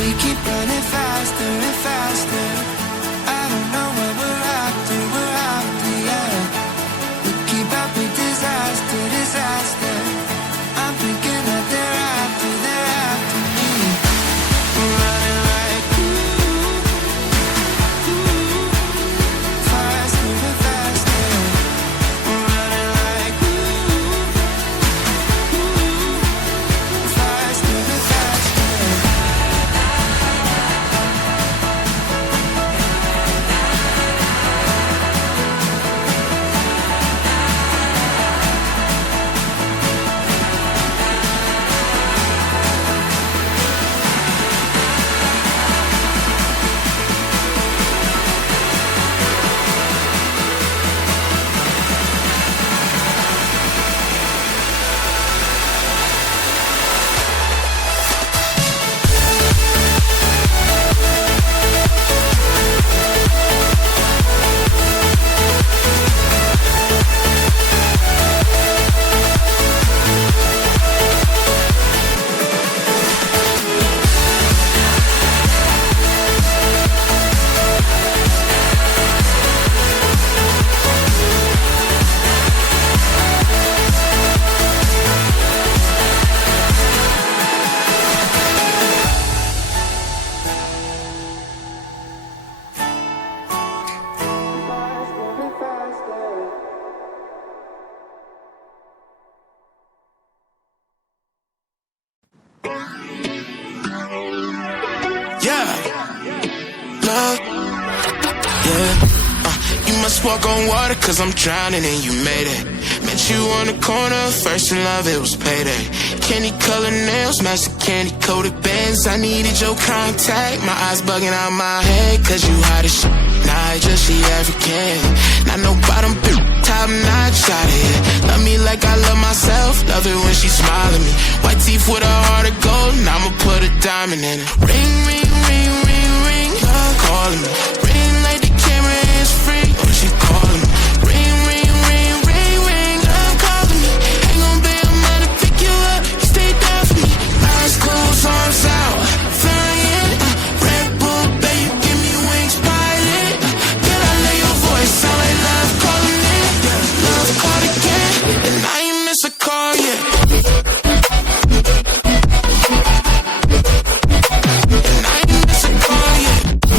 We keep running faster and faster. I don't know what we're after, yeah. We keep up with disaster, disaster. I'm thinking that they're after me. We're running like faster and faster. We're running like faster and faster. Love, yeah. You must walk on water, cause I'm drowning and you made it. Met you on the corner, first in love, it was payday. Candy colored nails, match the candy coated bands. I needed your contact, my eyes bugging out my head, cause you hot as shit. Nah, just she African. Not no bottom, top notch out of here. Love me like I love myself, love it when she smile at me. White teeth with a heart of gold, and I'ma put a diamond in it. Ring, ring, ring, ring, ring, love calling me.